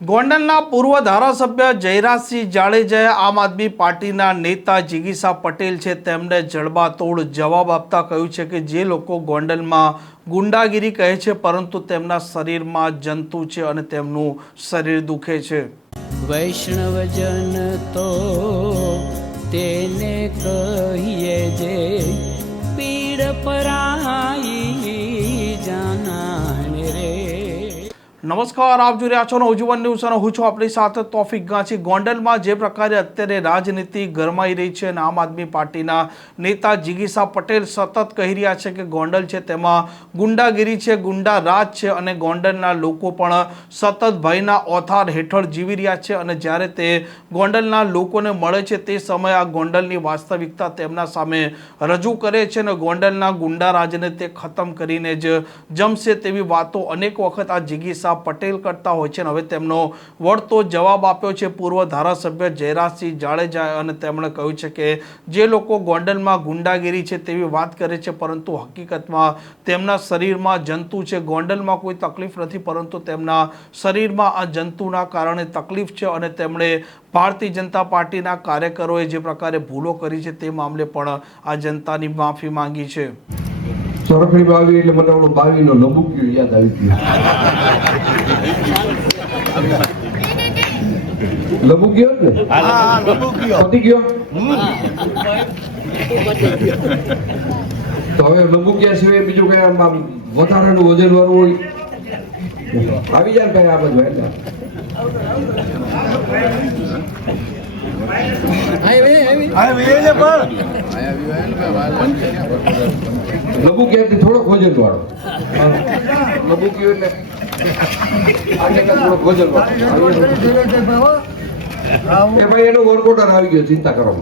ગોંડલના પૂર્વ ધારાસભ્ય જયરાજસિંહ જાડેજાએ આમ આદમી પાર્ટીના નેતા જીગીશા પટેલ છે તેમને જડબાતોડ જવાબ આપતા કહ્યું છે કે જે લોકો ગોંડલમાં ગુંડાગીરી કહે છે પરંતુ તેમના શરીરમાં જંતુ છે અને તેમનું શરીર દુખે છે। વૈષ્ણવજન તો તેને કહીએ જે પીડ પરાઈ જાનાને રે। નમસ્કાર, આપ જોઈ રહ્યા છો નવજીવન ન્યૂઝ અને હું છું આપણી સાથે તોફિક ગાંચી। ગોંડલમાં જે પ્રકારે અત્યારે રાજનીતિ ગરમાઈ રહી છે અને આમ આદમી પાર્ટીના નેતા જીગીશા પટેલ સતત કહી રહ્યા છે કે ગોંડલ છે તેમાં ગુંડાગીરી છે, ગુંડા રાજ છે અને ગોંડલના લોકો પણ સતત ભયના ઓથાર હેઠળ જીવી રહ્યા છે અને જ્યારે તે ગોંડલના લોકોને મળે છે તે સમયે આ ગોંડલની વાસ્તવિકતા તેમના સામે રજૂ કરે છે અને ગોંડલના ગુંડા રાજને તે ખતમ કરીને જ જમશે તેવી વાતો અનેક વખત આ જીગીશા પટેલ કરતા હોય છે। હવે તેમનો વળતો જવાબ આપ્યો છે પૂર્વ ધારાસભ્ય જયરાજસિંહ જાડેજાએ અને તેમણે કહ્યું છે કે જે લોકો ગોંડલમાં ગુંડાગીરી છે તેવી વાત કરે છે પરંતુ હકીકતમાં તેમના શરીરમાં જંતુ છે। ગોંડલમાં કોઈ તકલીફ નથી પરંતુ તેમના શરીરમાં આ જંતુના કારણે તકલીફ છે અને તેમણે ભારતીય જનતા પાર્ટીના કાર્યકરોએ જે પ્રકારે ભૂલો કરી છે તે મામલે પણ આ જનતાની માફી માંગી છે। ચોરખડી બાવી એટલે મને ઓલો બાવીનો લબુક્યો યાદ આવી ગયો। લબુક્યો ને? હા, લબુક્યો પતી ગયો। તો હવે લબુક્યા સિવાય બીજું કઈ આમ વધારાનું વજન વાળું હોય આવી જાય કઈ આ બધું લબુક્યાથી થોડોક વજન વાળો લબુક્યો એટલે આજે થોડોક વજન વાળો એ ભાઈ એનો વર્કઆઉટર આવી ગયો, ચિંતા કરો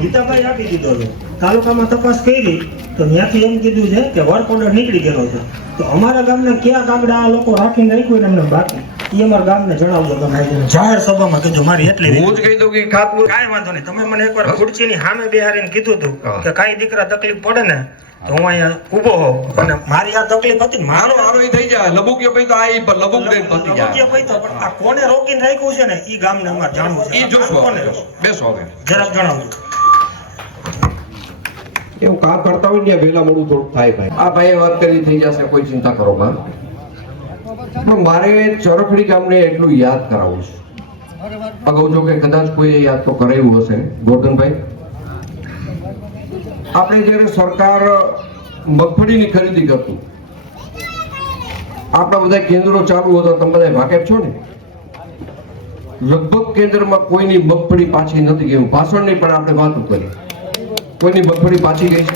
ગીતાભાઈ આપી દીધો છે। તાલુકામાં તપાસ કરી તો ત્યાંથી એમ કીધું છે કે વર્ક ઓર્ડર નીકળી ગયેલો છે। તો અમારા ગામના કયા કાગડા આ લોકો રાખીને રાખ્યું એમને બાકી એ અમારા ગામને જણાવજો તમે જાહેર સભામાં કીધું। મારી એટલી હું જ કહી દઉં કે ખાતમુહૂર્ત કાંઈ વાંધો નહીં। તમે મને એકવાર ખુરશીની સામે બેહારીને કીધું હતું કે કાંઈ દીકરા તકલીફ પડે ને તો હું અહીંયા ઊભો હોઉં અને મારી આ તકલીફ હતી ને મારો હારો ઈ થઈ જાય લબુક્યો પઈ તો આ ઈ લબુક દઈને પતી જાય પણ આ કોને રોકીને રાખ્યું છે ને ઈ ગામને અમારે જાણવું છે। ઈ જોશો બેસો હવે જરાક જણાવજો। એવું કામ કરતા હોય ને વહેલા મોડું થોડું થાય ભાઈ। આ ભાઈએ વાત કરી થઈ જશે, કોઈ ચિંતા કરો માં। પણ મારે ચોરખડી ગામને એટલું યાદ કરાવવું છે। અગાઉ જો કે કદાચ કોઈ યાદ તો કરાવ્યું હશે ગોરધનભાઈ, આપણે જ્યારે સરકાર મગફળીની ખરીદી કરતું આપણા બધા કેન્દ્રો ચાલુ હતા, તમે બધા વાકેફ છો ને? લગભગ કેન્દ્રમાં કોઈની મગફળી પાછી નથી ગઈ। ભાષણ નહીં પણ આપણે વાત કરી કોઈની મગફળી પાછી ગઈ છે?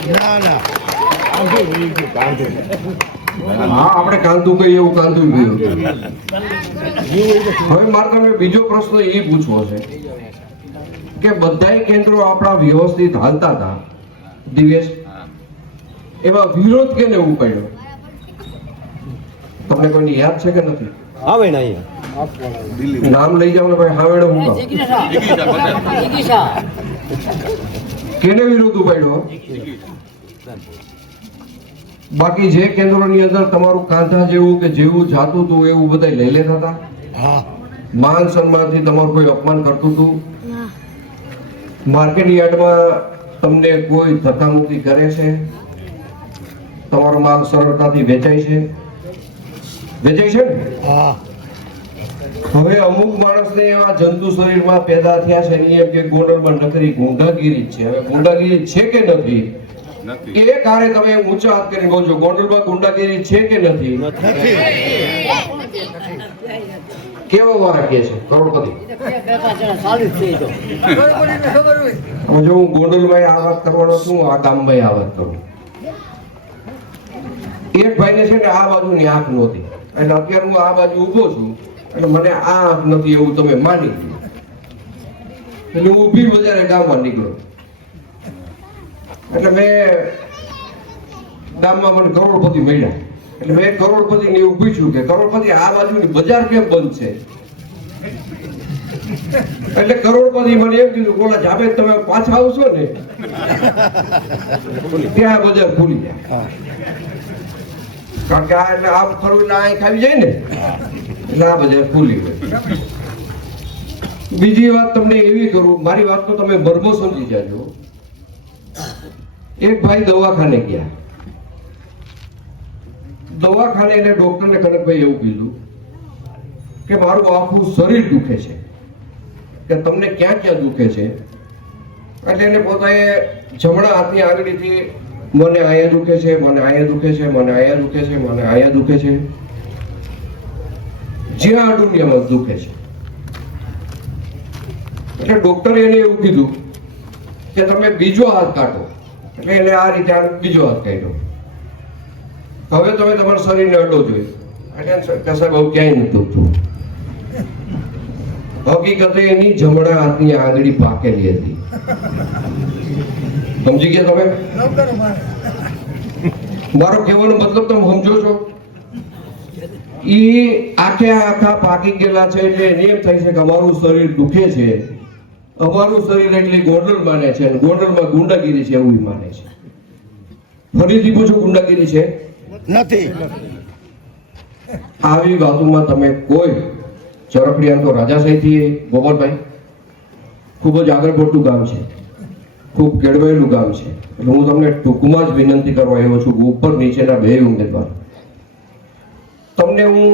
હા, આપણે કાંદું કહીએ એવું કાંદું ગયું। હવે મારે તમને બીજો પ્રશ્ન એ પૂછવો છે કે બધાય કેન્દ્રો આપણા વ્યવસ્થિત હાલતા હતા દિવેશ, એમાં વિરોધ કેને ઉપાડ્યો? તમને કોઈની યાદ છે કે નથી? નામ લઈ જાવ ને ભાઈ, હાવેડો હું કેને વિરોધ ઉપાડ્યો? બાકી જે કેન્દ્રોની અંદર તમારું કાંધા જેવું કે જેવું જાતું હતું એવું બધા લઈ લેતા હતા? માન સન્માનથી તમારું કોઈ અપમાન કરતું હતું? માર્કેટ યાર્ડમાં તમને કોઈ ધક્કામુક્કી કરે છે? તમારો માલ સરળતાથી વેચાય છે? વેચાય છે ને? હવે અમુક માણસને એવા જંતુ શરીરમાં પેદા થયા છે એમ કે ગોંડલમાં નકરી ગુંડાગીરી છે। હવે ગુંડાગીરી છે કે નથી એ કારે તમે ઊંચા હાથ કરીને કહો છો ગોંડલમાં ગુંડાગીરી છે કે નથી? કેવો વારા કે છે કરોડપતિ? જો હું ગોંડલમાં આ વાત કરવાનો છું, આ ગામમાં આ વાત કરું। એક ભાઈને છે ને આ બાજુની આંખ નહોતી એટલે અત્યારે હું આ બાજુ ઊભો છું એટલે મને આ આંખ નથી એવું તમે માની એટલે હું ઊભી બજારે ગામમાં નીકળ્યો એટલે મેં ગામમાં મને કરોડપતિ મળ્યા એટલે મેં કરોડપતિને એવું પૂછ્યું કે કરોડપતિ આ બાજુની બજાર કેમ બંધ છે? એટલે કરોડપતિ મને એમ કીધું ઓલા જાવેદ તમે પાછા આવશો ને ત્યાં બજાર ખુલી જાય, કારણ કે આ એટલે આમ ખરું એટલે આ ખાવી જાય ને એટલે આ બજાર ખુલી ગઈ. બીજી વાત તમને એવી કરું, મારી વાત તો તમે મર્મો સમજી જાજો. એક ભાઈ દવાખાને ગયા, દવાખાને એને ડોક્ટરને કનકભાઈ એવું કીધું કે મારું આખું શરીર દુખે છે, કે તમને ક્યાં ક્યાં દુખે છે? એટલે એને પોતાએ જમણા હાથની આંગળીથી મને અહીંયા દુખે છે, મને અહીંયા દુખે છે, મને અહીંયા દુખે છે, મને અહીંયા દુખે છે, જ્યાં દુનિયામાં દુખે છે. એટલે ડોક્ટરે એને એવું કીધું કે તમે બીજો હાથ કાઢો. એટલે એને આ રીતે બીજો હાથ કાઢ્યો. હવે તમે તમારા શરીરને અડો જોઈએ. એટલે કસાય બહુ ક્યાંય નથી દુખતું. હકીકતે એની જમણા હાથની આંગળી પાકેલી હતી. સમજી ગયા તમે? મારો કહેવાનો મતલબ તમે સમજો છો? ઈ આખા પાકી ગયેલા છે એટલે એને એમ થાય છે કે અમારું શરીર દુખે છે, અમારું શરીર એટલે ગોંડલ માને છે, અને ગોંડલમાં ગુંડાગીરી છે એવું માને છે. ફરીથી પૂછો, ગુંડાગીરી છે? નથી. આવી વાતોમાં તમે કોઈ ચરખડિયા તો રાજાશાહીથી ગોપાલભાઈ ખૂબ જ આગળ પડતું ગામ છે, ખૂબ કેળવાયેલું ગામ છે. એટલે હું તમને ટૂંકમાં જ વિનંતી કરવા આવ્યો છું, ઉપર નીચેના બે ઉમેદવાર. તમને હું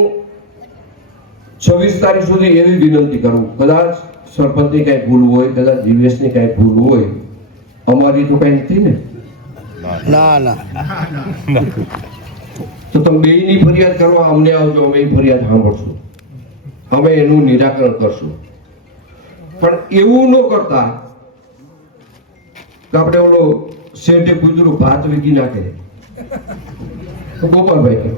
26 તારીખ સુધી એવી વિનંતી કરું, કદાચ સરપંચની કઈ ભૂલ હોય, કદાચ દિવેશની કઈ ભૂલ હોય, અમારી તો કઈ નથી ને? ના ના. તો તમે બેયની ફરિયાદ કરવા અમને આવજો, અમે એ ફરિયાદ સાંભળશું, અમે એનું નિરાકરણ કરશું. પણ એવું ન કરતા કે આપણે ઓલો શેઠે કૂતરું ભાત વીકી નાખે. ગોપાલભાઈ,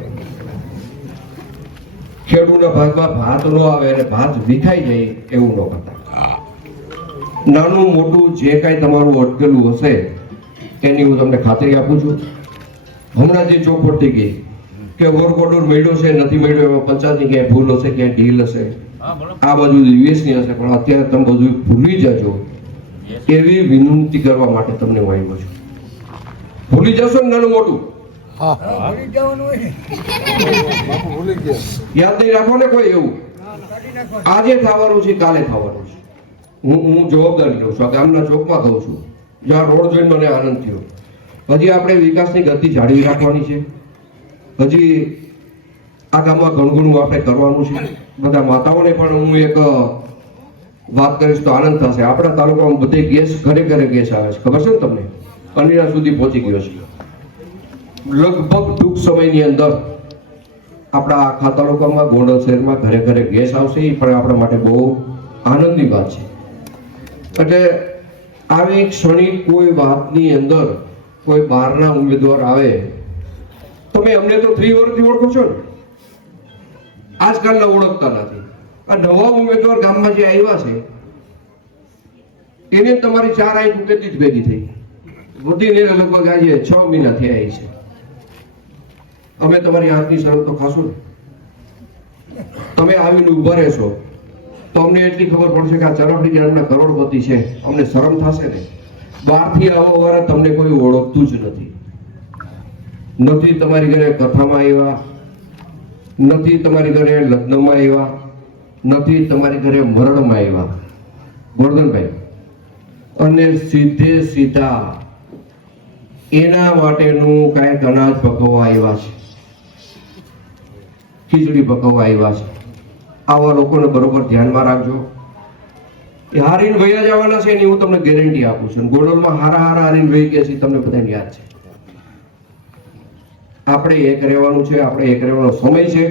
ખેડૂતના ભાગમાં ભાત ન આવે અને ભાત વિખાઈ જાય એવું ન કરતા. નાનું મોટું જે કાંઈ તમારું અટકેલું હશે એની હું તમને ખાતરી આપું છું. હમણાં જે ચોખવટ થઈ ગઈ કે વર્ક ઓર્ડર મળ્યો છે નથી મળ્યો, એમાં પંચાયતની ક્યાંય ભૂલ હશે, ક્યાંય ઢીલ હશે, આ બાજુ દિવસની હશે, પણ અત્યારે તમે બધું ભૂલી જજો એવી વિનંતી કરવા માટે તમને હું આવ્યો છું. ભૂલી જશો ને નાનું મોટું? યાદ નહીં રાખો ને કોઈ એવું. આજે થવાનું છે, કાલે થવાનું છે. હું જવાબદારી લઉં છું, આ ગામના ચોકમાં કહું છું. જ્યાં રોડ જોઈને મને આનંદ થયો. હજી આપણે વિકાસની ગતિ જાળવી રાખવાની છે. હજી આ ગામમાં ઘણું ઘણું આપણે કરવાનું છે. બધા માતાઓને પણ હું એક વાત કરીશ તો આનંદ થશે. આપણા તાલુકામાં બધે ગેસ, ઘરે ઘરે ગેસ આવે છે, ખબર છે ને તમને? અનીરા સુધી પહોંચી ગયો છે. લગભગ ટૂંક સમયની અંદર આપણા આખા તાલુકામાં, ગોંડલ શહેરમાં ઘરે ઘરે ગેસ આવશે. એ પણ આપણા માટે બહુ આનંદની વાત છે. એટલે આવી ક્ષણિક કોઈ વાતની અંદર કોઈ બહારના ઉમેદવાર આવે, તમે અમને તો 3 વર્ષથી ઓળખો છો ને, આજકાલના ઓળખતા નથી. આ નવા ઉમેદવાર ગામમાં જે આવ્યા છે એને તમારી 4 આંખ ઉકેતી જ ભેગી થઈ. વધીને લગભગ આજે 6 મહિના થયા છે. અમે તમારી આંખની શરમ તો ખાશું ને. તમે આવીને ઉભા રહેશો તો અમને એટલી ખબર પડશે કે આ ચરખડી ગામના કરોડપતિ છે, અમને શરમ થશે ને. બહારથી આવવા વાળા તમને કોઈ ઓળખતું જ નથી. નથી તમારી ઘરે કથામાં આવ્યા, નથી તમારી ઘરે લગ્નમાં આવ્યા, નથી તમારી ઘરે મરણમાં આવ્યા, ગોરધનભાઈ. અને સીધે સીધા એના માટેનું કાંઈક અનાજ પકવવા આવ્યા છે, ખીચડી પકવવા આવ્યા છે. આવા લોકોને બરોબર ધ્યાનમાં રાખજો. એ હારીને વયા જવાના છે એની હું તમને ગેરંટી આપું છું. ગોંડલમાં હારા હારીને વહી ગયા છે, તમને બધાને યાદ છે. આપણે એક રહેવાનું છે, આપણે એક રહેવાનો સમય છે.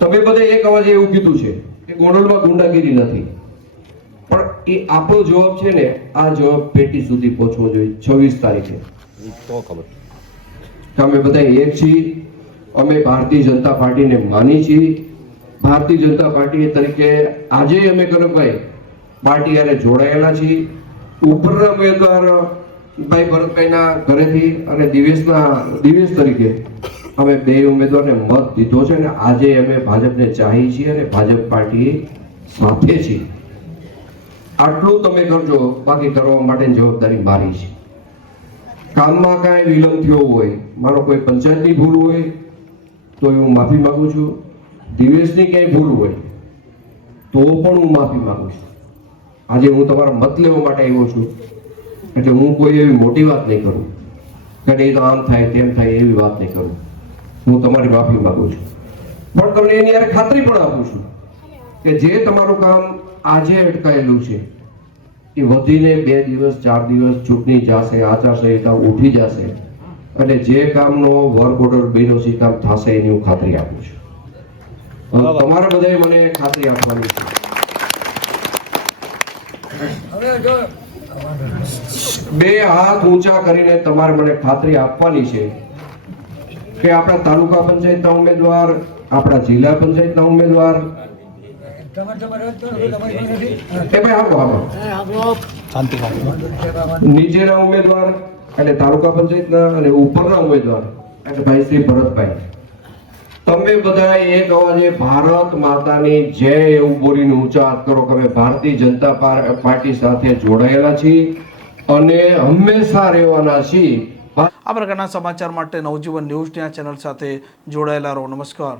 તમે બધા એક અવાજે એવું કીધું છે કે ગોંડલમાં ગુંડાગીરી નથી, પણ એ આપણો જવાબ છે ને, આ જવાબ પેટી સુધી પહોંચવો જોઈએ 26 તારીખે. અમે બધા એક છીએ. અમે ભારતીય જનતા પાર્ટીને માની છીએ. ભારતીય જનતા પાર્ટી તરીકે આજે અમે કનકભાઈ પાર્ટી હારે જોડાયેલા છીએ. ઉપરના ઉમેદવાર ભાઈ ભરતભાઈના ઘરેથી અને દિવેશ તરીકે અમે 2 ઉમેદવારને મત દીધો છે, અને આજે અમે ભાજપને ચાહીએ છીએ અને ભાજપ પાર્ટી સાથે છીએ. આટલું તમે કરજો, બાકી કરવા માટેની જવાબદારી મારી છે. કામમાં કાંઈ વિલંબ થયો હોય, મારો કોઈ પંચાયતની ભૂલ હોય તો હું માફી માંગુ છું. દિવેશની ક્યાંય ભૂલ હોય તો પણ હું માફી માંગુ છું. આજે હું તમારા મત લેવા માટે આવ્યો છું, એટલે હું કોઈ એવી મોટી વાત નહીં કરું કે નહીં તો આમ થાય તેમ થાય એવી વાત નહીં કરું. હું તમારી માફી માંગુ છું, પણ તમને એની યાર ખાતરી પણ આપું છું કે જે તમારું કામ આજે અટકાયેલું છે એ વધીને 2 દિવસ 4 દિવસ ચૂંટણી જશે, આચારસંહિતા ઉઠી જશે અને જે કામનો વર્ક ઓર્ડર બન્યો છે કામ થશે એની હું ખાતરી આપું છું. તમારે બધાએ મને ખાતરી આપવાની છે. બે હાથ ઊંચા કરીને તમારે મને ખાતરી આપવાની છે કે આપણા તાલુકા પંચાયતના ઉમેદવાર, આપણા જિલ્લા પંચાયતના ઉમેદવાર નીચેના ઉમેદવાર એટલે તાલુકા પંચાયતના અને ઉપરના ઉમેદવાર એટલે ભાઈ શ્રી ભરતભાઈ, તમે બધા એક અવાજે ભારત માતાની જય એવું બોલીને ઊંચા હાથ કરો કે અમે ભારતીય જનતા પાર્ટી સાથે જોડાયેલા છીએ અને હંમેશા રહેવાના છીએ. આ પ્રકારના સમાચાર માટે નવજીવન ન્યૂઝની આ ચેનલ સાથે જોડાયેલા રહો. નમસ્કાર.